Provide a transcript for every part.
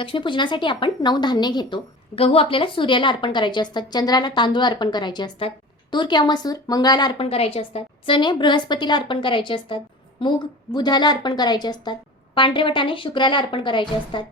लक्ष्मीपूजनासाठी आपण नऊ धान्य घेतो. गहू आपल्याला सूर्याला अर्पण करायचे असतात चंद्राला तांदूळ अर्पण करायचे असतात तूर किंवा मसूर मंगळाला अर्पण करायचे असतात चणे बृहस्पतीला अर्पण करायचे असतात मूग बुधाला अर्पण करायचे असतात पांढरे वटाणे शुक्राला अर्पण करायचे असतात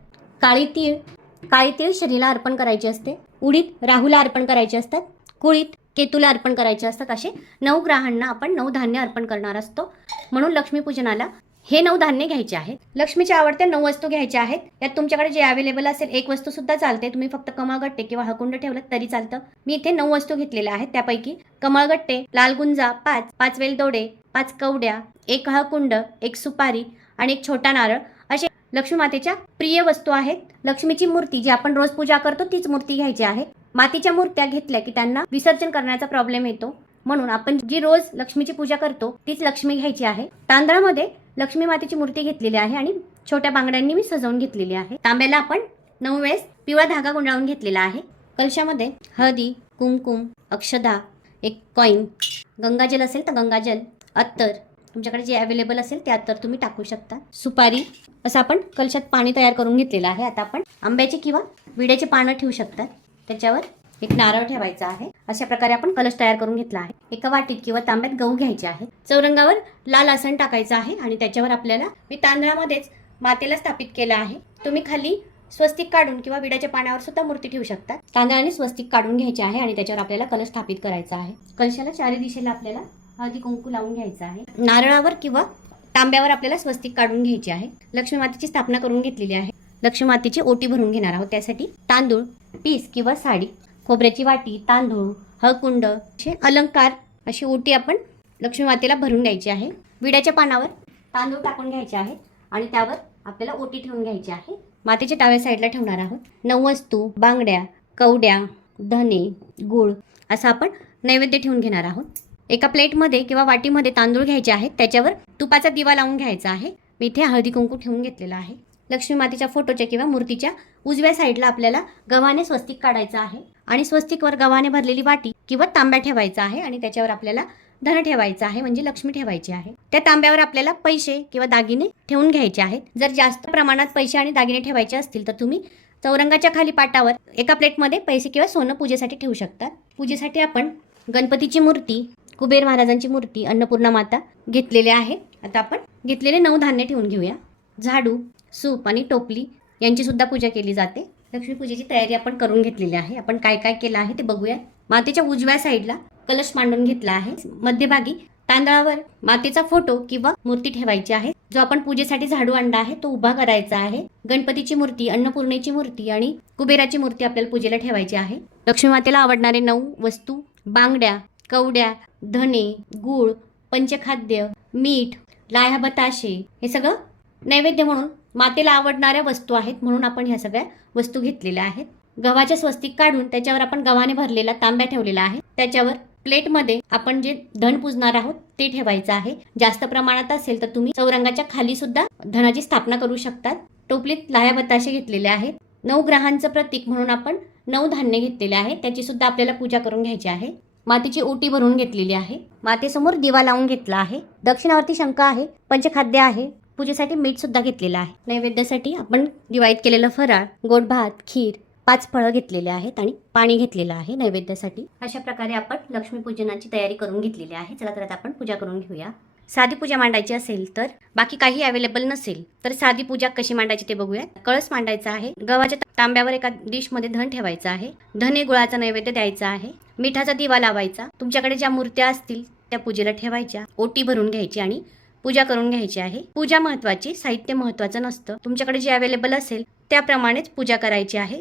काळी तीळ काळी तीळ शनीला अर्पण करायचे असते उडीद राहूला अर्पण करायचे असतात कुळीत केतूला अर्पण करायचे असतात असे नऊ ग्रहांना आपण नऊ धान्य अर्पण करणार असतो. म्हणून लक्ष्मीपूजनाला हे नऊ धान्य घ्यायचे आहेत. लक्ष्मीच्या आवडत्या नऊ वस्तू घ्यायच्या आहेत. यात तुमच्याकडे जे अवेलेबल असेल एक वस्तू सुद्धा चालते. तुम्ही फक्त कमळगट्टे किंवा हकुंड ठेवलं तरी चालतं. मी इथे नऊ वस्तू घेतलेल्या आहेत त्यापैकी कमळगट्टे लाल गुंजा पाच पाच वेलदोडे पाच कवड्या एक हळकुंड एक सुपारी आणि एक छोटा नारळ असे लक्ष्मी मातेच्या प्रिय वस्तू आहेत. लक्ष्मीची मूर्ती जी आपण रोज पूजा करतो तीच मूर्ती घ्यायची आहे. मातीच्या मूर्त्या घेतल्या की त्यांना विसर्जन करण्याचा प्रॉब्लेम येतो. म्हणून आपण जी रोज लक्ष्मीची पूजा करतो तीच लक्ष्मी घ्यायची आहे. तांदळामध्ये लक्ष्मी मातेची मूर्ती घेतलेली आहे आणि छोट्या बांगड्यांनी मी सजवून घेतलेली आहे. तांब्याला आपण नऊ वेळेस पिवळा धागा गुंडाळून घेतलेला आहे. कलशामध्ये हळदी कुमकुम अक्षदा एक कॉईन गंगाजल असेल तर गंगाजल अत्तर. तुमच्याकडे जे अवेलेबल असेल ते अत्तर तुम्ही टाकू शकता. सुपारी असं आपण कलशात पाणी तयार करून घेतलेलं आहे. आता आपण आंब्याचे किंवा विड्याचे पानं ठेवू शकतात त्याच्यावर एक नारळ ठेवायचा आहे. अशा प्रकारे आपण कलश तयार करून घेतला आहे. एका वाटीत किंवा तांब्यात गहू घ्यायचे आहे. चौरंगावर लाल आसन टाकायचं आहे आणि त्याच्यावर आपल्याला मी तांदळामध्येच मातेला स्थापित केलं आहे. तुम्ही खाली स्वस्तिक काढून किंवा विड्याच्या पाण्यावर सुद्धा मूर्ती ठेवू शकता. तांदळाने स्वस्तिक काढून घ्यायचे आहे आणि त्याच्यावर आपल्याला कलश स्थापित करायचा आहे. कलशाला चारी दिशेला आपल्याला हळदी कुंकू लावून घ्यायचा आहे. नारळावर किंवा तांब्यावर आपल्याला स्वस्तिक काढून घ्यायची आहे. लक्ष्मी मातेची स्थापना करून घेतलेली आहे. लक्ष्मी मातेची ओटी भरून घेणार आहोत. त्यासाठी तांदूळ पीस किंवा साडी खोबऱ्याची वाटी तांदूळ हळकुंड असे अलंकार अशी ओटी आपण लक्ष्मी मातेला भरून घ्यायची आहे. विड्याच्या पानावर तांदूळ टाकून घ्यायचे आहे आणि त्यावर आपल्याला ओटी ठेवून घ्यायची आहे. मातेच्या डाव्या साईडला ठेवणार आहोत. नववस्तू बांगड्या कवड्या धने गुळ असं आपण नैवेद्य ठेवून घेणार आहोत. एका प्लेटमध्ये किंवा वाटीमध्ये तांदूळ घ्यायचे आहेत त्याच्यावर तुपाचा दिवा लावून घ्यायचा आहे. मी इथे हळदी कुंकू ठेवून घेतलेला आहे. लक्ष्मी मातेच्या फोटोच्या किंवा मूर्तीच्या उजव्या साईडला आपल्याला गव्हाने स्वस्तिक काढायचं आहे. आणि स्वस्तिकवर गव्हाने भरलेली वाटी किंवा तांब्या ठेवायचा आहे आणि त्याच्यावर आपल्याला धन ठेवायचं आहे म्हणजे लक्ष्मी ठेवायची आहे. त्या तांब्यावर आपल्याला पैसे किंवा दागिने ठेवून घ्यायचे आहेत. जर जास्त प्रमाणात पैसे आणि दागिने ठेवायचे असतील तर तुम्ही चौरंगाच्या खाली पाटावर एका प्लेटमध्ये पैसे किंवा सोनं पूजेसाठी ठेवू शकता. पूजेसाठी आपण गणपतीची मूर्ती कुबेर महाराजांची मूर्ती अन्नपूर्णा माता घेतलेले आहे आता आपण घेतलेले नऊ धान्य ठेवून घेऊया. झाडू सूप आणि टोपली यांची सुद्धा पूजा केली जाते. लक्ष्मीपूजेची तयारी आपण करून घेतलेली आहे. आपण काय काय केलं आहे ते बघूया मातेच्या उजव्या साईडला कलश मांडून घेतला आहे. मध्यभागी तांदळावर मातेचा फोटो किंवा मूर्ती ठेवायची आहे. जो आपण पूजेसाठी झाडू आणला आहे तो उभा करायचा आहे. गणपतीची मूर्ती अन्नपूर्णेची मूर्ती आणि कुबेराची मूर्ती आपल्याला पूजेला ठेवायची आहे. लक्ष्मी मातेला आवडणारे नऊ वस्तू बांगड्या कवड्या धने गूळ पंचखाद्य मीठ लाह्या बताशे हे सगळं नैवेद्य म्हणून मातेला आवडणाऱ्या वस्तू आहेत म्हणून आपण ह्या सगळ्या वस्तू घेतलेल्या आहेत. गव्हाच्या स्वस्तिक काढून त्याच्यावर आपण गव्हाने भरलेला तांब्या ठेवलेला आहे. त्याच्यावर प्लेटमध्ये आपण जे धन पूजणार आहोत ते ठेवायचं आहे. जास्त प्रमाणात असेल तर तुम्ही चौरंगाच्या खाली सुद्धा धनाची स्थापना करू शकतात. टोपलीत लाह्या बताशे घेतलेले आहेत. नऊ ग्रहांचं प्रतीक म्हणून आपण नऊ धान्य घेतलेले आहे. त्याची सुद्धा आपल्याला पूजा करून घ्यायची आहे. मातेची ओटी भरून घेतलेली आहे. मातेसमोर दिवा लावून घेतला आहे. दक्षिणावरती शंका आहे. पंचखाद्य आहे. पूजेसाठी मीठ सुद्धा घेतलेलं आहे. नैवेद्यासाठी आपण दिवाळीत केलेलं फराळ गोड भात खीर पाच फळं घेतलेले आहेत आणि पाणी घेतलेलं आहे नैवेद्यासाठी. अशा प्रकारे आपण लक्ष्मीपूजनाची तयारी करून घेतलेली आहे. चला तर आता आपण पूजा करून घेऊया. साधी पूजा मांडायची असेल तर बाकी काही अवेलेबल नसेल तर साधी पूजा कशी मांडायची ते बघूया कळस मांडायचा आहे. गव्हाच्या तांब्यावर एका डिशमध्ये धन ठेवायचं आहे. धने गुळाचा नैवेद्य द्यायचा आहे. मिठाचा दिवा लावायचा. तुमच्याकडे ज्या मूर्त्या असतील त्या पूजेला ठेवायच्या. ओटी भरून घ्यायची आणि पूजा करून घ्यायची आहे. पूजा महत्वाची साहित्य महत्वाचं नसतं. तुमच्याकडे जे अवेलेबल असेल त्याप्रमाणेच पूजा करायची आहे.